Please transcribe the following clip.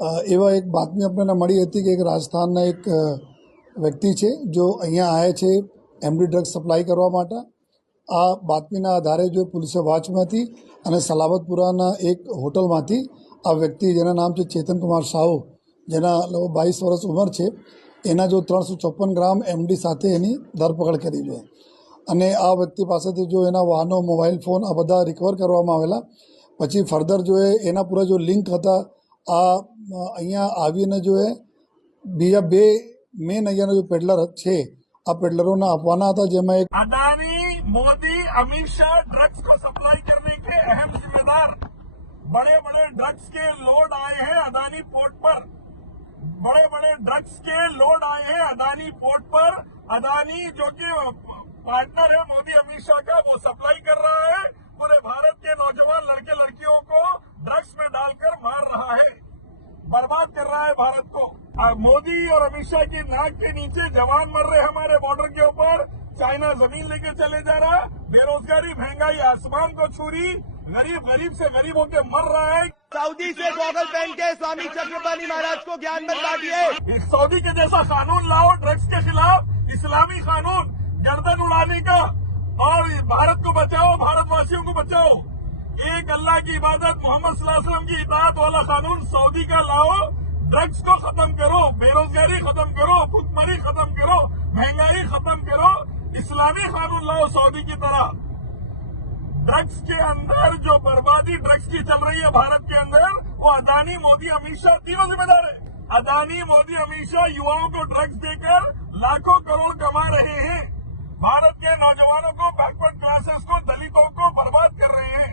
એવા એક બાતમી આપણને મળી હતી કે એક રાજસ્થાનના એક વ્યક્તિ છે જો અહીંયા આવ્યા છે એમડી ડ્રગ્સ સપ્લાય કરવા માટે. આ બાતમીના આધારે જો પોલીસે વોચમાંથી અને સલાબતપુરાના એક હોટલમાંથી આ વ્યક્તિ જેના નામ છે ચેતનકુમાર સાહુ, જેના લગભગ 22 વર્ષ ઉંમર છે, એના જો 354 ગ્રામ એમડી સાથે એની ધરપકડ કરી છે. અને આ વ્યક્તિ પાસેથી જો એના વાહનો, મોબાઈલ ફોન આ બધા રિકવર કરવામાં આવેલા. પછી ફર્ધર જો એના પૂરા જો લિંક હતા આ અહીંયા આવીને જો બીજા બે મેન અહીંયાના જો પેડલર છે આ પેडलरों આપવાના હતા, જેમાં એક अदानी मोदी अमित शाह ड्रग्स को सप्लाई करने के अहम जिम्मेदार। बड़े बड़े ड्रग्स के लोड आए हैं अदानी पोर्ट पर, बड़े बड़े ड्रग्स के लोड आए हैं अदानी पोर्ट पर। अदानी जो कि पार्टनर है मोदी अमित शाह का, वो सप्लाई कर रहा है। पूरे भारत के नौजवान लड़के लड़कियों को ड्रग्स में डालकर मार रहा है, बर्बाद कर रहा है भारत को। मोदी और अमित शाह की नाक के नीचे जवान मर रहे हमारे बॉर्डर के ऊपर। चाइना जमीन लेके चले जा रहा, बेरोजगारी महंगाई आसमान को छू रही, गरीब गरीब से गरीब होके मर रहा है। सऊदी से गॉगल पहन के स्वामी चक्रपाणी महाराज को ज्ञान में बांटिए। सऊदी के जैसा कानून लाओ ड्रग्स के खिलाफ, इस्लामी कानून गर्दन उड़ाने का, और भारत को बचाओ, भारतवासियों को बचाओ। एक अल्लाह की इबादत, मोहम्मद सल्लल्लाहु अलैहि वसल्लम की इताअत वाला कानून सऊदी का लाओ। ड्रग्स को खत्म करो, बेरोजगारी खत्म करो, भुखमरी खत्म करो, महंगाई खत्म करो। इस्लामी कानून लाओ सऊदी की तरह। ड्रग्स के अंदर जो बर्बादी ड्रग्स की चल रही है भारत के अंदर, वो अदानी, मोदी, अमित शाह तीनों जिम्मेदार है। अदानी, मोदी, अमित शाह युवाओं को ड्रग्स देकर लाखों करोड़ कमा रहे हैं। भारत के नौजवानों को, बैकवर्ड क्लासेस को, दलितों को बर्बाद कर रहे हैं।